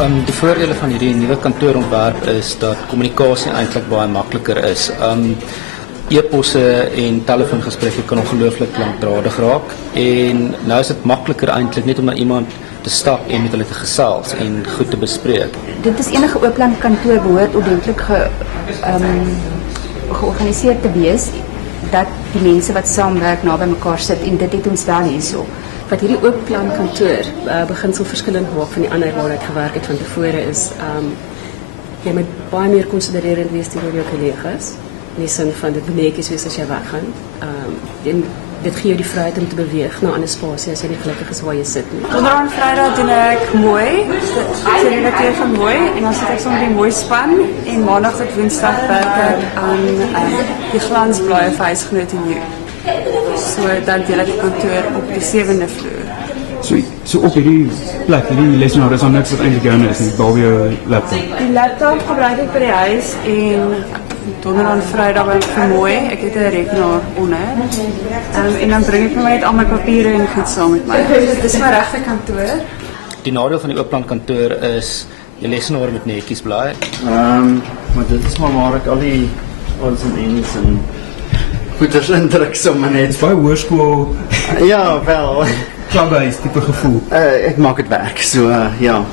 Die voordele van hierdie nuwe kantoorontwerp is dat kommunikasie eintlik baie makliker is. E-posse en telefoongesprekke kan ongelooflik lankdradig raak en nou is dit makliker eintlik net om na iemand te stap en met hulle te gesels en goed te bespreek. Dit is enige oopland kantoor behoort ordentlik georganiseer te wees dat die mense wat saamwerk naby mekaar sit en dit het ons wel hierso. Wat hierdie oopland kantoor beginsel verskillend maak van die ander waar ek gewerk het van tevore is jy moet baie meer konsidererend wees teenoor jou kollegas. In die sin van dit moet netjies wees as jy weggaan. En dit gee jou die vryheid om te beweeg na 'n ander spasie as jy nie gelukkig is waar jy sit nie. Donderdag en Vrydag doen ek mooi. Ek is redakteur van mooi en dan sit ek saam met die mooi span en maandag tot woensdag werk ek aan die glansblaaie vir Huisgenoot en Jou. So dan deel ek die kantoor op die 7de vloer. So op hierdie plek, hierdie lesenaar is dan niks wat eintlik joune is nie, behalwe jou laptop. Die laptop gebruik ek by die huis en Donderdag en Vrydag ben ek vir mooi. Ek het 'n rekenaar onder. En dan bring ek vir my net al my papiere en goed saam met my. Dis my regte kantoor. Die nadeel van die oopland kantoor is die lesenaar moet netjies blaai. Maar dit is maar waar ek al die ons en ens en goeders indruk sommer net. By hoërskool, Ja, wel. klubhuis tipe gevoel. Ek maak dit werk. So ja.